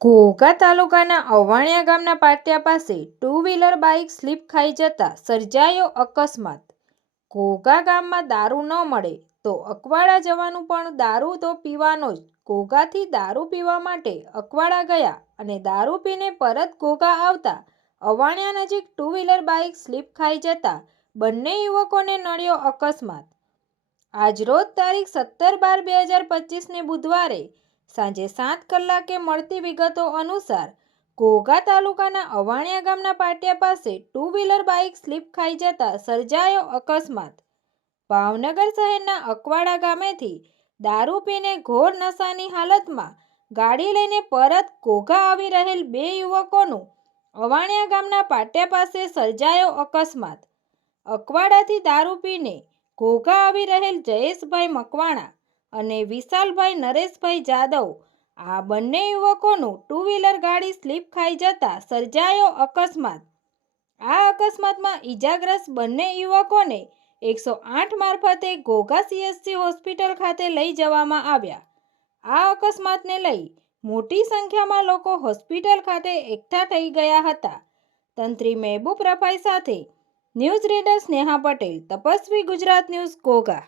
ઘોઘા તાલુકાના અવાણિયા ગામના પાટિયા પાસે ટુ વ્હીલર બાઇક સ્લીપ ખાઈ જતા સર્જાયો અકસ્માત. ઘોઘા ગામમાં દારૂ ન મળે તો અકવાડા જવાનું પણ દારૂ તો પીવાનો જ. ઘોઘાથી દારૂ પીવા માટે અકવાડા ગયા અને દારૂ પીને પરત ઘોઘા આવતા અવાણિયા નજીક ટુ વ્હીલર બાઇક સ્લીપ ખાઈ જતા બંને યુવકોને નડ્યો અકસ્માત. આજરોજ તારીખ સત્તર બાર બે હજાર પચીસને બુધવારે સાંજે સાત કલાકે મળતી વિગતો અનુસાર ઘોઘા તાલુકાના અવાણિયા ગામના પાટિયા પાસે ટુ વ્હીલર બાઇક સ્લીપ ખાઈ જતા સર્જાયો અકસ્માત. ભાવનગર શહેરના અકવાડા ગામેથી દારૂ પીને ઘોર નશાની હાલતમાં ગાડી લઈને પરત ઘોઘા આવી રહેલ બે યુવકોનું અવાણિયા ગામના પાટિયા પાસે સર્જાયો અકસ્માત. અકવાડાથી દારૂ પીને ઘોઘા આવી રહેલ જયેશભાઈ મકવાણા અને વિશાલભાઈ નરેશભાઈ જાદવ, આ બંને યુવકોનું ટુ વ્હીલર ગાડી સ્લીપ ખાઈ જતા સર્જાયો અકસ્માત. આ અકસ્માતમાં ઈજાગ્રસ્ત બંને યુવકોને એકસો આઠ મારફતે ઘોઘા સીએસસી હોસ્પિટલ ખાતે લઈ જવામાં આવ્યા. આ અકસ્માતને લઈ મોટી સંખ્યામાં લોકો હોસ્પિટલ ખાતે એકઠા થઈ ગયા હતા. તંત્રી મહેબૂબ રફાઈ સાથે news reader Sneha Patel, Tapasvi Gujarat news Ghogha.